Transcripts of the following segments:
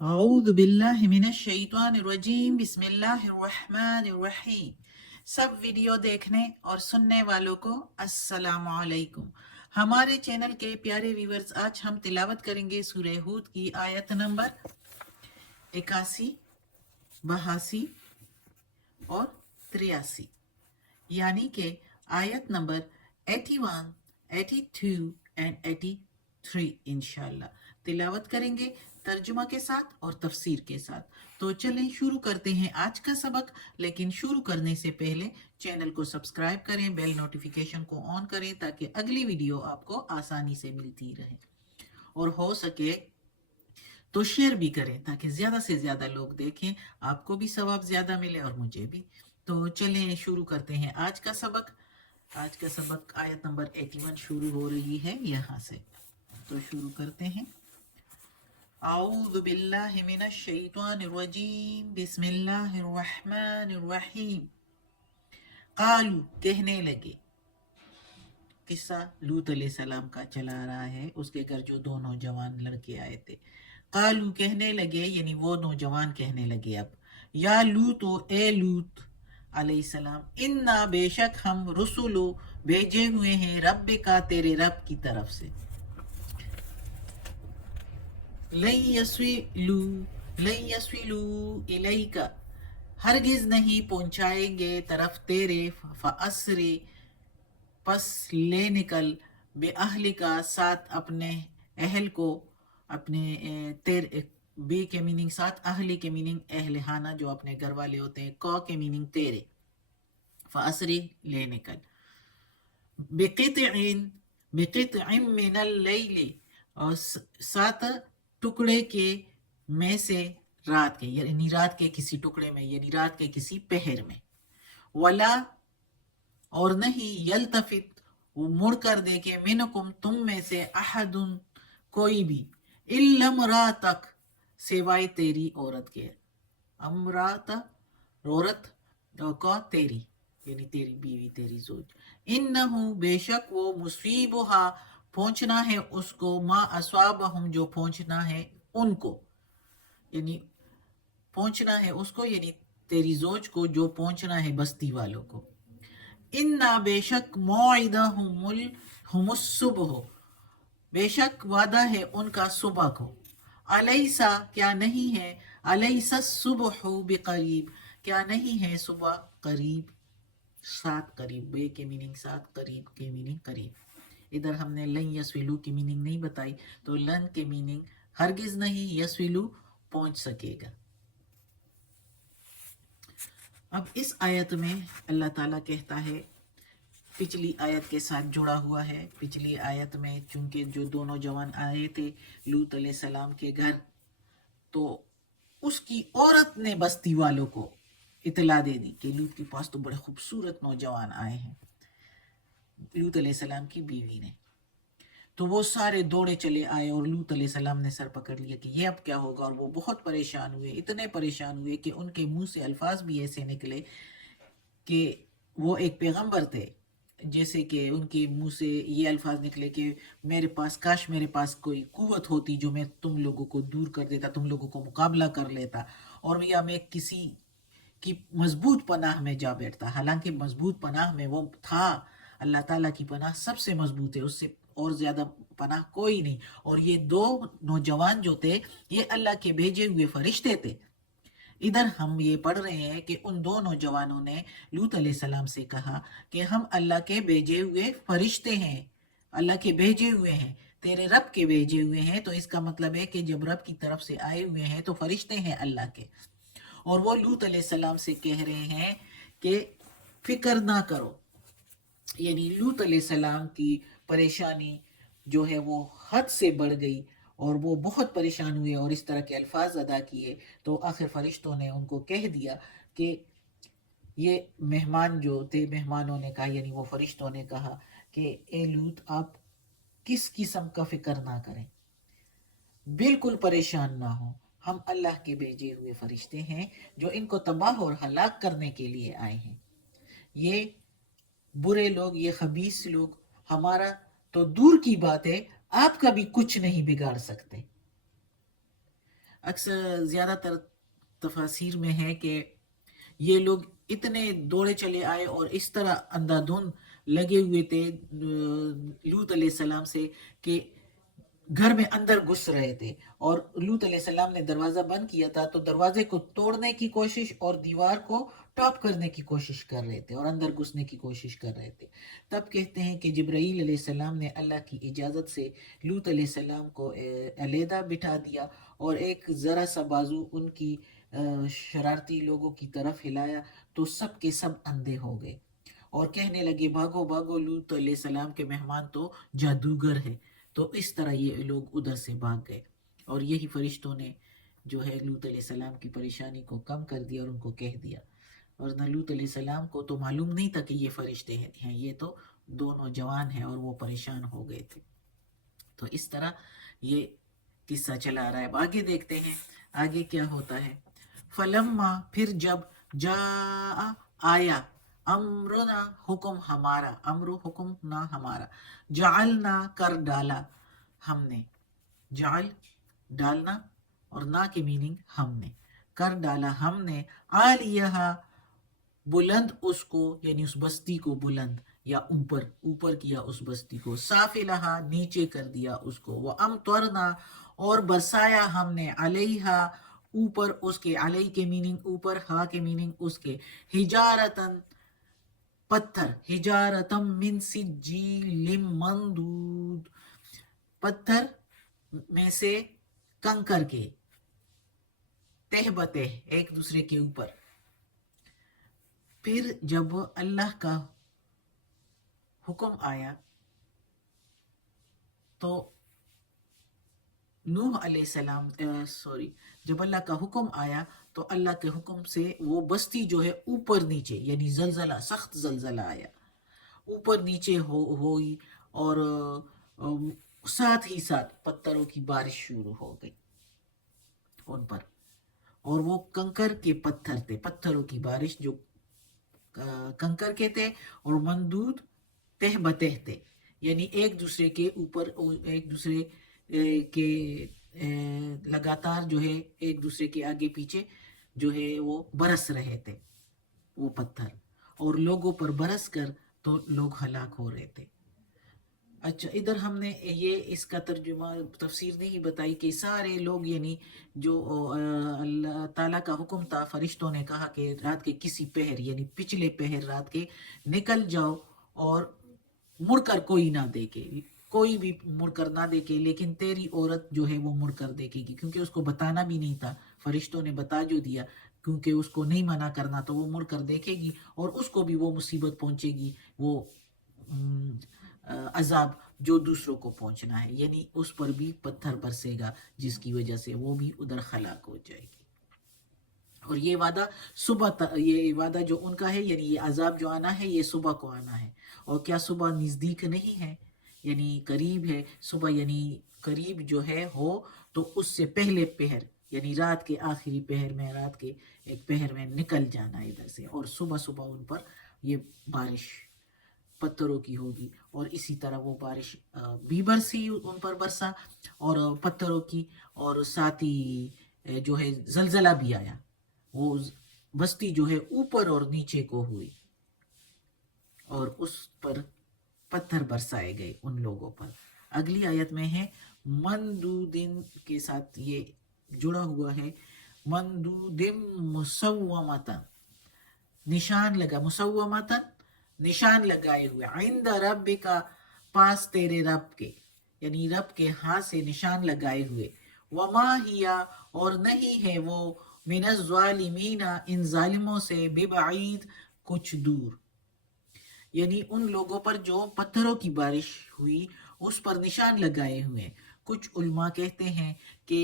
اعوذ باللہ من الشیطان الرجیم بسم اللہ الرحمن الرحیم۔ سب ویڈیو دیکھنے اور سننے والوں کو السلام علیکم۔ ہمارے چینل کے پیارے ویورز، آج ہم تلاوت کریں گے سورہ ہود کی آیت نمبر 81، 82 اور 83، یعنی کہ آیت نمبر 81، 82 اینڈ 83 انشاءاللہ تلاوت کریں گے ترجمہ کے ساتھ اور تفسیر کے ساتھ۔ تو چلیں شروع کرتے ہیں آج کا سبق، لیکن شروع کرنے سے پہلے چینل کو سبسکرائب کریں، بیل نوٹیفیکیشن کو آن کریں تاکہ اگلی ویڈیو آپ کو آسانی سے ملتی رہے، اور ہو سکے تو شیئر بھی کریں تاکہ زیادہ سے زیادہ لوگ دیکھیں، آپ کو بھی ثواب زیادہ ملے اور مجھے بھی۔ تو چلیں شروع کرتے ہیں آج کا سبق۔ آج کا سبق آیت نمبر 81 شروع ہو رہی ہے یہاں سے، تو شروع کرتے ہیں۔ اعوذ باللہ من الشیطان الرجیم بسم اللہ الرحمن الرحیم۔ قالو کہنے لگے، قصہ لوط علیہ السلام کا چلا رہا ہے، اس کے گھر جو دو نوجوان لڑکے آئے تھے۔ قالو کہنے لگے، یعنی وہ نوجوان کہنے لگے اب، یا لوط، اے لوط علیہ السلام، انا بے شک ہم رسولو بھیجے ہوئے ہیں رب کا تیرے رب کی طرف سے، لن یسویلو الیک، ہرگز نہیں پہنچائیں گے طرف تیرے، فاسری پس لے نکل، بے اہل کا ساتھ اپنے اہل کو، اپنے بے کے میننگ ساتھ اہل کے میننگ اہل خانہ جو اپنے گھر والے ہوتے ہیں، کو کے میننگ تیرے، فاسری لے نکل، بقطع من اللیل، اور سات ٹکڑے کے میں سے رات کے، یعنی رات کے کسی ٹکڑے میں، یعنی رات کے کسی پہر میں، ولا اور نہیں، یلتفت وہ مڑ کر دیکھے، منکم تم میں سے، احد کوئی بھی، الا امراتک سوائے تیری عورت کے، امرات عورت کو تیری، یعنی تیری بیوی، تیری زوج، انہو بے شک وہ، مصیبہا پہنچنا ہے اس کو، ما اصابہم جو پہنچنا ہے ان کو، یعنی پہنچنا ہے اس کو، یعنی تیری زوج کو جو پہنچنا ہے بستی والوں کو، انا بے شک موعدہم الصبح، بے شک وعدہ ہے ان کا صبح کو، الیسا کیا نہیں ہے، الیسا الصبح بقریب کیا نہیں ہے صبح قریب، ساتھ قریب، بے کے میننگ ساتھ، قریب کے میننگ قریب۔ ادھر ہم نے لن یسولو کی میننگ نہیں بتائی، تو لن کے میننگ ہرگز نہیں، یسولو پہنچ سکے گا۔ اب اس آیت میں اللہ تعالیٰ کہتا ہے، پچھلی آیت کے ساتھ جڑا ہوا ہے، پچھلی آیت میں چونکہ جو دو نوجوان آئے تھے لوط علیہ السلام کے گھر، تو اس کی عورت نے بستی والوں کو اطلاع دے دی کہ لوط کے پاس تو بڑے خوبصورت نوجوان آئے ہیں، لوط علیہ السلام کی بیوی نے۔ تو وہ سارے دوڑے چلے آئے اور لوط علیہ السلام نے سر پکڑ لیا کہ یہ اب کیا ہوگا، اور وہ بہت پریشان ہوئے، اتنے پریشان ہوئے کہ ان کے منہ سے الفاظ بھی ایسے نکلے کہ وہ ایک پیغمبر تھے، جیسے کہ ان کے منہ سے یہ الفاظ نکلے کہ میرے پاس، کاش میرے پاس کوئی قوت ہوتی جو میں تم لوگوں کو دور کر دیتا، تم لوگوں کو مقابلہ کر لیتا، اور یا میں کسی کی مضبوط پناہ میں جا بیٹھتا، حالانکہ مضبوط پناہ میں وہ تھا، اللہ تعالیٰ کی پناہ سب سے مضبوط ہے، اس سے اور زیادہ پناہ کوئی نہیں، اور یہ دو نوجوان جو تھے یہ اللہ کے بھیجے ہوئے فرشتے تھے۔ ادھر ہم یہ پڑھ رہے ہیں کہ ان دو نوجوانوں نے لوط علیہ السلام سے کہا کہ ہم اللہ کے بھیجے ہوئے فرشتے ہیں، اللہ کے بھیجے ہوئے ہیں، تیرے رب کے بھیجے ہوئے ہیں، تو اس کا مطلب ہے کہ جب رب کی طرف سے آئے ہوئے ہیں تو فرشتے ہیں اللہ کے، اور وہ لوط علیہ السلام سے کہہ رہے ہیں کہ فکر نہ کرو، یعنی لوط علیہ السلام کی پریشانی جو ہے وہ حد سے بڑھ گئی، اور وہ بہت پریشان ہوئے اور اس طرح کے الفاظ ادا کیے، تو آخر فرشتوں نے ان کو کہہ دیا کہ یہ مہمان جو تھے، مہمانوں نے کہا، یعنی وہ فرشتوں نے کہا کہ اے لوط، آپ کس قسم کا فکر نہ کریں، بالکل پریشان نہ ہوں، ہم اللہ کے بھیجے ہوئے فرشتے ہیں جو ان کو تباہ اور ہلاک کرنے کے لیے آئے ہیں۔ یہ برے لوگ، یہ خبیث لوگ ہمارا تو دور کی بات ہے، آپ کا بھی کچھ نہیں بگاڑ سکتے۔ اکثر زیادہ تر تفاسیر میں ہے کہ یہ لوگ اتنے دوڑے چلے آئے اور اس طرح اندھا دھند لگے ہوئے تھے لوط علیہ السلام سے کہ گھر میں اندر گھس رہے تھے، اور لوط علیہ السلام نے دروازہ بند کیا تھا تو دروازے کو توڑنے کی کوشش اور دیوار کو ٹاپ کرنے کی کوشش کر رہے تھے اور اندر گھسنے کی کوشش کر رہے تھے۔ تب کہتے ہیں کہ جبرائیل علیہ السلام نے اللہ کی اجازت سے لوط علیہ السلام کو علیحدہ بٹھا دیا اور ایک ذرا سا بازو ان کی شرارتی لوگوں کی طرف ہلایا تو سب کے سب اندھے ہو گئے اور کہنے لگے بھاگو بھاگو، لوط علیہ السلام کے مہمان تو جادوگر ہے۔ تو اس طرح یہ لوگ ادھر سے بھاگ گئے، اور یہی فرشتوں نے جو ہے لوط علیہ السلام کی پریشانی کو کم کر دیا اور ان کو کہہ دیا، اور نہ لوط علیہ السلام کو تو معلوم نہیں تھا کہ یہ فرشتے ہیں، یہ تو دونوں جوان ہیں اور وہ پریشان ہو گئے تھے۔ تو اس طرح یہ قصہ چلا رہا ہے۔ اب آگے دیکھتے ہیں آگے کیا ہوتا ہے۔ فلما، پھر جب، جاء، آیا، امرنا، حکم ہمارا، امر حکم نہ ہمارا، جعلنا، کر ڈالا ہم نے، جعل ڈالنا اور نہ کی میننگ ہم نے، کر ڈالا ہم نے، عالیہا بلند اس کو، یعنی اس بستی کو بلند یا اوپر، اوپر کیا اس بستی کو، سافلہا نیچے کر دیا اس کو، وامطرنا اور برسایا ہم نے، علیہا اوپر اس کے، علیہ کے میننگ اوپر، ہا کے میننگ اس کے، حجارتن پتھر، حجارتم من سجیل منضود پتھر میں سے کنکر کے، تہ بتہ ایک دوسرے کے اوپر۔ پھر جب اللہ کا حکم آیا تو نوح علیہ السلام جب اللہ کا حکم آیا تو اللہ کے حکم سے وہ بستی جو ہے اوپر نیچے، یعنی زلزلہ، سخت زلزلہ آیا، اوپر نیچے ہوئی، اور ساتھ ہی ساتھ پتھروں کی بارش شروع ہو گئی ان پر، اور وہ کنکر کے پتھر تھے، پتھروں کی بارش جو کنکر کے تھے، اور مندود تہ بتہ تھے، یعنی ایک دوسرے کے اوپر، ایک دوسرے کے لگاتار جو ہے ایک دوسرے کے آگے پیچھے جو ہے وہ برس رہے تھے وہ پتھر، اور لوگوں پر برس کر تو لوگ ہلاک ہو رہے تھے۔ اچھا، ادھر ہم نے یہ اس کا ترجمہ تفسیر نہیں بتائی کہ سارے لوگ، یعنی جو اللہ تعالیٰ کا حکم تھا، فرشتوں نے کہا کہ رات کے کسی پہر، یعنی پچھلے پہر رات کے نکل جاؤ اور مڑ کر کوئی نہ دیکھے، کوئی بھی مڑ کر نہ دیکھے، لیکن تیری عورت جو ہے وہ مڑ کر دیکھے گی، کیونکہ اس کو بتانا بھی نہیں تھا، فرشتوں نے بتا جو دیا، کیونکہ اس کو نہیں منع کرنا تو وہ مڑ کر دیکھے گی اور اس کو بھی وہ مصیبت پہنچے گی، وہ عذاب جو دوسروں کو پہنچنا ہے، یعنی اس پر بھی پتھر برسے گا جس کی وجہ سے وہ بھی ادھر ہلاک ہو جائے گی۔ اور یہ وعدہ صبح، یہ وعدہ جو ان کا ہے، یعنی یہ عذاب جو آنا ہے یہ صبح کو آنا ہے، اور کیا صبح نزدیک نہیں ہے، یعنی قریب ہے، صبح یعنی قریب جو ہے ہو تو اس سے پہلے پہر، یعنی رات کے آخری پہر میں، رات کے ایک پہر میں نکل جانا ادھر سے، اور صبح صبح ان پر یہ بارش پتھروں کی ہوگی، اور اسی طرح وہ بارش بھی برسی، ان پر برسا اور پتھروں کی، اور ساتھ ہی جو ہے زلزلہ بھی آیا، وہ بستی جو ہے اوپر اور نیچے کو ہوئی اور اس پر پتھر برسائے گئے ان لوگوں پر۔ اگلی آیت میں ہے مندودن کے ساتھ یہ جڑا ہوا ہے، مندودم مسومتن، نشان لگا، مسومتن نشان لگائے ہوئے، عند رب کا پاس تیرے رب کے، یعنی رب کے ہاتھ سے نشان لگائے ہوئے، وما ہیا اور نہیں ہے وہ، من الظالمین ان ظالموں سے، ببعید کچھ دور، یعنی ان لوگوں پر جو پتھروں کی بارش ہوئی اس پر نشان لگائے ہوئے۔ کچھ علماء کہتے ہیں کہ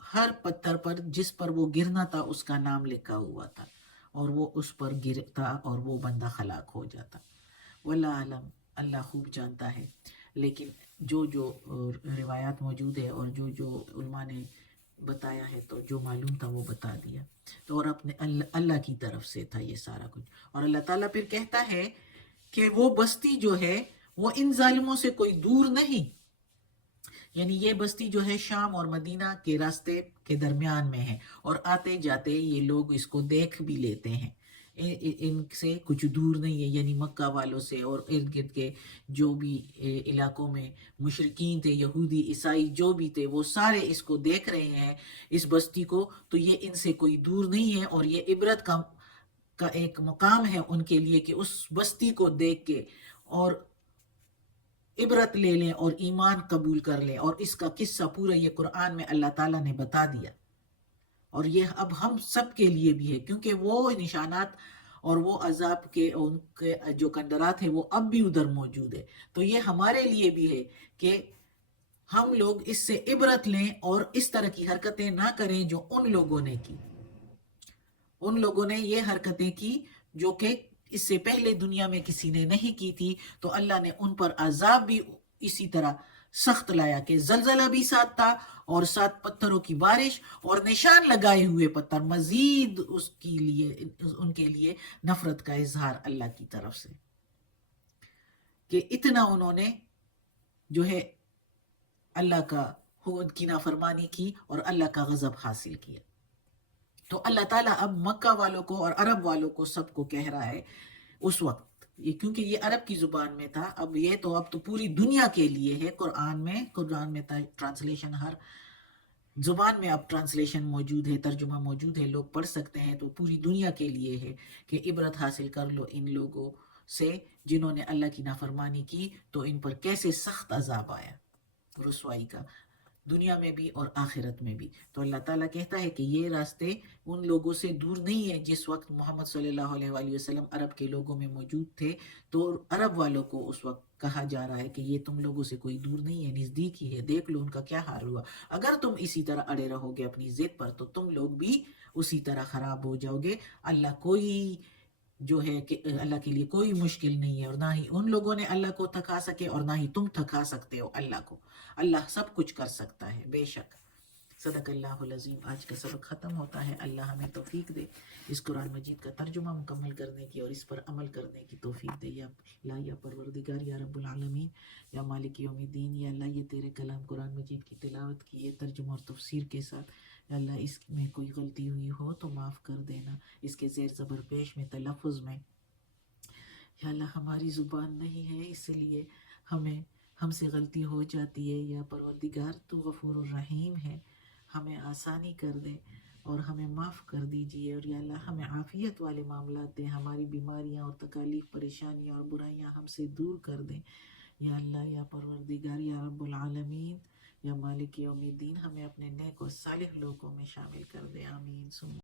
ہر پتھر پر جس پر وہ گرنا تھا اس کا نام لکھا ہوا تھا، اور وہ اس پر گرتا اور وہ بندہ ہلاک ہو جاتا، واللہ عالم، اللہ خوب جانتا ہے، لیکن جو روایات موجود ہے اور جو علماء نے بتایا ہے تو جو معلوم تھا وہ بتا دیا، تو اور اپنے اللہ کی طرف سے تھا یہ سارا کچھ۔ اور اللہ تعالیٰ پھر کہتا ہے کہ وہ بستی جو ہے وہ ان ظالموں سے کوئی دور نہیں، یعنی یہ بستی جو ہے شام اور مدینہ کے راستے کے درمیان میں ہے، اور آتے جاتے یہ لوگ اس کو دیکھ بھی لیتے ہیں، ان سے کچھ دور نہیں ہے، یعنی مکہ والوں سے اور ارد گرد کے جو بھی علاقوں میں مشرکین تھے، یہودی عیسائی جو بھی تھے، وہ سارے اس کو دیکھ رہے ہیں، اس بستی کو، تو یہ ان سے کوئی دور نہیں ہے، اور یہ عبرت کا ایک مقام ہے ان کے لیے کہ اس بستی کو دیکھ کے اور عبرت لے لیں اور ایمان قبول کر لیں، اور اس کا قصہ پورا یہ قرآن میں اللہ تعالیٰ نے بتا دیا، اور یہ اب ہم سب کے لیے بھی ہے، کیونکہ وہ نشانات اور وہ عذاب کے ان کے جو کندرات ہیں وہ اب بھی ادھر موجود ہے، تو یہ ہمارے لیے بھی ہے کہ ہم لوگ اس سے عبرت لیں اور اس طرح کی حرکتیں نہ کریں جو ان لوگوں نے کی، ان لوگوں نے یہ حرکتیں کی جو کہ اس سے پہلے دنیا میں کسی نے نہیں کی تھی، تو اللہ نے ان پر عذاب بھی اسی طرح سخت لایا کہ زلزلہ بھی ساتھ تھا، اور ساتھ پتھروں کی بارش اور نشان لگائے ہوئے پتھر، مزید ان کے لیے نفرت کا اظہار اللہ کی طرف سے کہ اتنا انہوں نے جو ہے اللہ کا ان کی نافرمانی کی اور اللہ کا غضب حاصل کیا۔ تو اللہ تعالیٰ اب مکہ والوں کو اور عرب والوں کو سب کو کہہ رہا ہے اس وقت، کیونکہ یہ عرب کی زبان میں تھا، اب تو پوری دنیا کے لیے ہے، قرآن میں ٹرانسلیشن ہر زبان میں اب ٹرانسلیشن موجود ہے، ترجمہ موجود ہے، لوگ پڑھ سکتے ہیں، تو پوری دنیا کے لیے ہے کہ عبرت حاصل کر لو ان لوگوں سے جنہوں نے اللہ کی نافرمانی کی، تو ان پر کیسے سخت عذاب آیا رسوائی کا، دنیا میں بھی اور آخرت میں بھی۔ تو اللہ تعالیٰ کہتا ہے کہ یہ راستے ان لوگوں سے دور نہیں ہیں۔ جس وقت محمد صلی اللہ علیہ وآلہ وسلم عرب کے لوگوں میں موجود تھے، تو عرب والوں کو اس وقت کہا جا رہا ہے کہ یہ تم لوگوں سے کوئی دور نہیں ہے، نزدیک ہی ہے، دیکھ لو ان کا کیا حال ہوا، اگر تم اسی طرح اڑے رہو گے اپنی ضد پر، تو تم لوگ بھی اسی طرح خراب ہو جاؤ گے۔ اللہ کوئی جو ہے کہ اللہ کے لیے کوئی مشکل نہیں ہے، اور نہ ہی ان لوگوں نے اللہ کو تھکا سکے اور نہ ہی تم تھکا سکتے ہو اللہ کو، اللہ سب کچھ کر سکتا ہے بے شک۔ صدق اللہ العظیم۔ آج کا سبق ختم ہوتا ہے، اللہ ہمیں توفیق دے اس قرآن مجید کا ترجمہ مکمل کرنے کی اور اس پر عمل کرنے کی توفیق دے، یا اللہ یا پروردگار یا رب العالمین یا مالک یوم الدین، یا اللہ یہ تیرے کلام قرآن مجید کی تلاوت کی، یہ ترجمہ اور تفسیر کے ساتھ، یا اللہ اس میں کوئی غلطی ہوئی ہو تو معاف کر دینا، اس کے زیر زبر پیش میں، تلفظ میں، یا اللہ ہماری زبان نہیں ہے اس لیے ہم سے غلطی ہو جاتی ہے، یا پروردگار تو غفور الرحیم ہے، ہمیں آسانی کر دے اور ہمیں معاف کر دیجئے، اور یا اللہ ہمیں عافیت والے معاملات دیں، ہماری بیماریاں اور تکالیف، پریشانیاں اور برائیاں ہم سے دور کر دیں، یا اللہ یا پروردگار یا رب العالمین یا مالک یوم الدین، ہمیں اپنے نیک و صالح لوگوں میں شامل کر دے، آمین۔